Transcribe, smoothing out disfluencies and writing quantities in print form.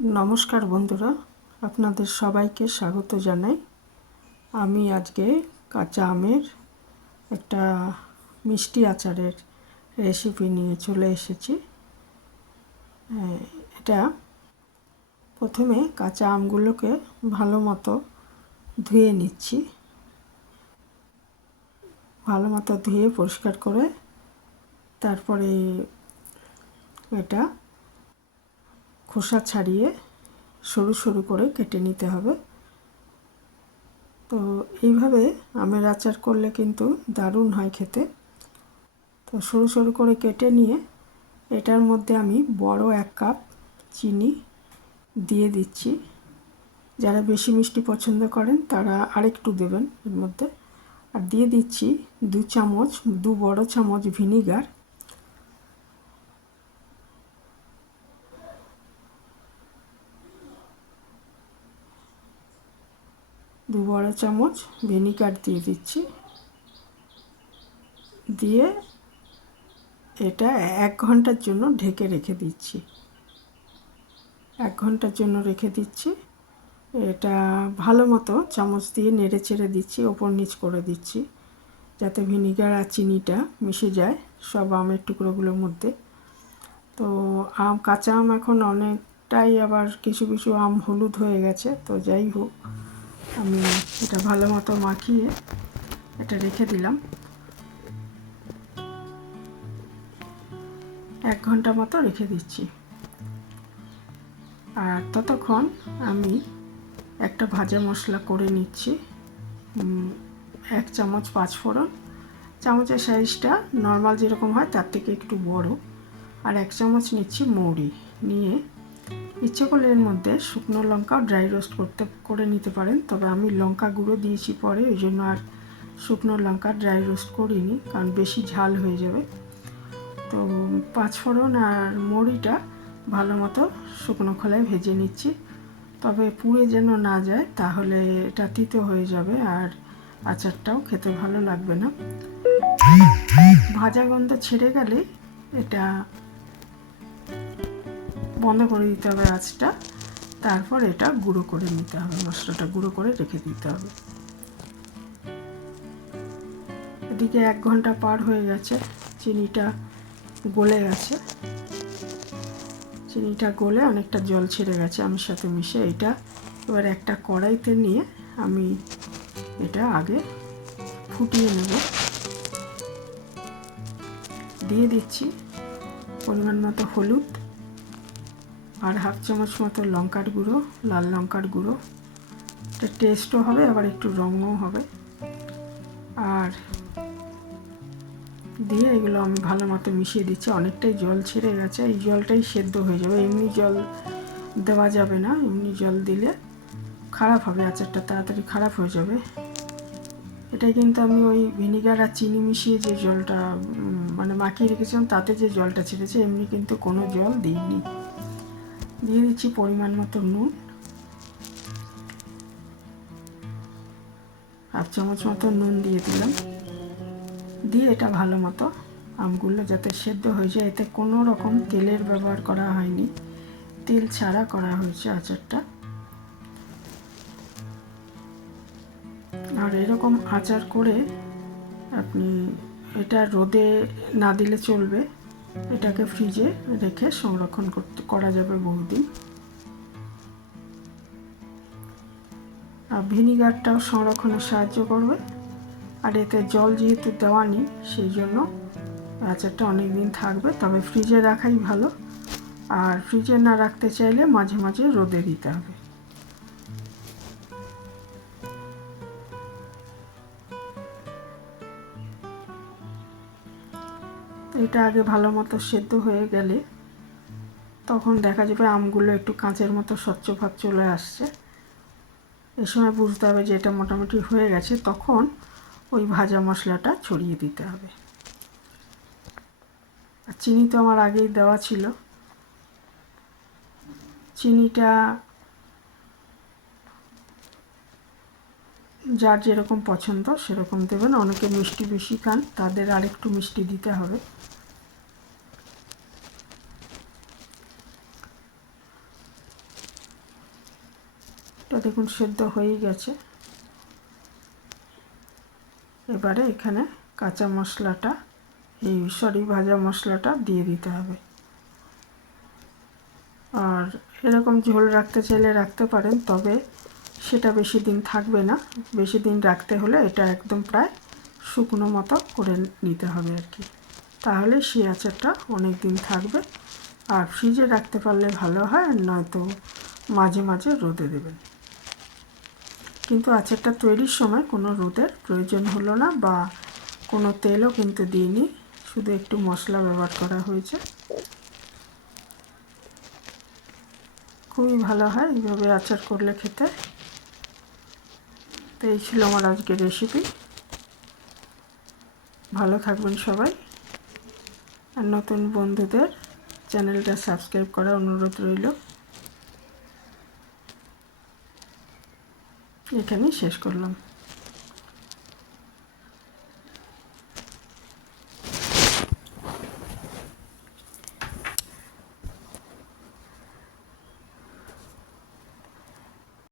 নমস্কার বন্ধুরা, আপনাদের সবাইকে স্বাগত জানাই। আমি আজকে কাঁচা আমের একটা মিষ্টি আচারের রেসিপি নিয়ে চলে এসেছি। এটা প্রথমে কাঁচা আমগুলোকে ভালো মতো ধুয়ে নিচ্ছি। ভালো মতো ধুয়ে পরিষ্কার করে তারপরে এটা খোসা ছাড়িয়ে সরু সরু করে কেটে নিতে হবে। তো এইভাবে আমের আচার করলে কিন্তু দারুণ হয় খেতে। তো সরু সরু করে কেটে নিয়ে এটার মধ্যে আমি বড় 1 কাপ চিনি দিয়ে দিচ্ছি। যারা বেশি মিষ্টি পছন্দ করেন তারা আরেকটু দেবেন এর মধ্যে। আর দিয়ে দিচ্ছি 2 বড় চামচ ভিনিগার। দু বড় চামচ ভিনিগার দিয়ে দিচ্ছি। দিয়ে এটা 1 ঘন্টার জন্য ঢেকে রেখে দিচ্ছি। 1 ঘন্টার জন্য রেখে দিচ্ছি। এটা ভালো মতো চামচ দিয়ে নেড়ে চেড়ে দিচ্ছি, ওপর নিচ করে দিচ্ছি যাতে ভিনিগার আর চিনিটা মিশে যায় সব আমের টুকরোগুলোর মধ্যে। তো কাঁচা আম এখন অনেকটাই, আবার কিছু কিছু আম হলুদ হয়ে গেছে। তো যাই হোক, আমি এটা ভালো মতো মাখিয়ে এটা রেখে দিলাম। 1 ঘন্টা মতো রেখে দিচ্ছি। আর ততক্ষণ আমি একটা ভাজা মশলা করে নিচ্ছি। 1 চামচ 5 ফোড়ন, চামচের সাইজটা নর্মাল যেরকম হয় তার থেকে একটু বড়। আর 1 চামচ নিচ্ছি মৌরি নিয়ে, ইচ্ছে করলে এর মধ্যে শুকনো লঙ্কাও ড্রাই রোস্ট করে নিতে পারেন। তবে আমি লঙ্কা গুঁড়ো দিয়েছি পরে, ওই জন্য আর শুকনো লঙ্কা ড্রাই রোস্ট করিনি, কারণ বেশি ঝাল হয়ে যাবে। তো 5 ফোড়ন আর মৌরিটা ভালো মতো শুকনো খোলায় ভেজে নিচ্ছি। তবে পুড়ে যেন না যায়, তাহলে এটা তিতো হয়ে যাবে আর আচারটাও খেতে ভালো লাগবে না। ভাজা গন্ধ ছেড়ে গেলে এটা বন্ধ করে দিতে হবে আঁচটা। তারপর এটা গুঁড়ো করে নিতে হবে, মশলাটা গুঁড়ো করে রেখে দিতে হবে। এদিকে 1 ঘন্টা পার হয়ে গেছে, চিনিটা গলে গেছে। চিনিটা গলে অনেকটা জল ছেড়ে গেছে আমের সাথে মিশে। এটা এবার একটা কড়াইতে নিয়ে আমি এটা আগে ফুটিয়ে নেব। দিয়ে দিচ্ছি পরিমাণ মতো হলুদ আর 1/2 চামচ মতো লঙ্কার গুঁড়ো, লাল লঙ্কার গুঁড়ো। এটা টেস্টও হবে, আবার একটু রঙও হবে। আর দিয়ে এগুলো আমি ভালো মতো মিশিয়ে দিচ্ছি। অনেকটাই জল ছেড়ে গেছে, এই জলটাই সেদ্ধ হয়ে যাবে। এমনি জল দেওয়া যাবে না, এমনি জল দিলে খারাপ হবে, আচারটা তাড়াতাড়ি খারাপ হয়ে যাবে। এটাই কিন্তু আমি ওই ভিনিগার আর চিনি মিশিয়ে যে জলটা মানে মাখিয়ে রেখেছিলাম তাতে যে জলটা ছেড়েছে, এমনি কিন্তু কোনো জল দিইনি। দিয়ে দিচ্ছি পরিমাণ মতো নুন, 1/2 চামচ মতো নুন দিয়ে দিলাম। দিয়ে এটা ভালো মতো আমগুলো যাতে সেদ্ধ হয়ে যায়, এতে কোনো রকম তেলের ব্যবহার করা হয়নি, তেল ছাড়া করা হয়েছে আচারটা। আর এরকম আচার করে আপনি এটা রোদে না দিলে চলবে, এটাকে ফ্রিজে রেখে সংরক্ষণ করা যাবে বহুদিন। আর ভিনিগারটাও সংরক্ষণে সাহায্য করবে। আর এতে জল যেহেতু দেওয়া নেই, সেই জন্য আচারটা অনেক দিন থাকবে। তবে ফ্রিজে রাখাই ভালো। আর ফ্রিজে না রাখতে চাইলে মাঝে মাঝে রোদে দিতে হবে। এটা আগে ভালো মতো সেদ্ধ হয়ে গেলে তখন দেখা যাবে আমগুলো একটু কাঁচের মতো স্বচ্ছ ভাব চলে আসছে। এই সময় বুঝতে হবে যে এটা মোটামুটি হয়ে গেছে। তখন ওই ভাজা মশলাটা ছড়িয়ে দিতে হবে। আর চিনি তো আমার আগেই দেওয়া ছিল। চিনিটা যার যেরকম পছন্দ সেরকম দেবেন। অনেকে মিষ্টি বেশি খান, তাদের আরেকটু মিষ্টি দিতে হবে। এটা দেখুন সেদ্ধ হয়েই গেছে। এবারে এখানে কাঁচা মশলাটা ভাজা মশলাটা দিয়ে দিতে হবে। আর এরকম ঝোল রাখতে চাইলে রাখতে পারেন, তবে সেটা বেশি দিন থাকবে না। বেশি দিন রাখতে হলে এটা একদম প্রায় শুকনো মতো করে নিতে হবে আর কি, তাহলে সেই আচারটা অনেক দিন থাকবে। আর ফ্রিজে রাখতে পারলে ভালো হয়, আর নয়তো মাঝে মাঝে রোদে দেবেন। কিন্তু আচারটা তৈরির সময় কোনো রোদের প্রয়োজন হলো না, বা কোনো তেলও কিন্তু দিইনি, শুধু একটু মশলা ব্যবহার করা হয়েছে। খুবই ভালো হয় এইভাবে আচার করলে খেতে। তো এই ছিল আমার আজকের রেসিপি। ভালো থাকবেন সবাই, আর নতুন বন্ধুদের চ্যানেলটা সাবস্ক্রাইব করার অনুরোধ রইল। এখানেই শেষ করলাম।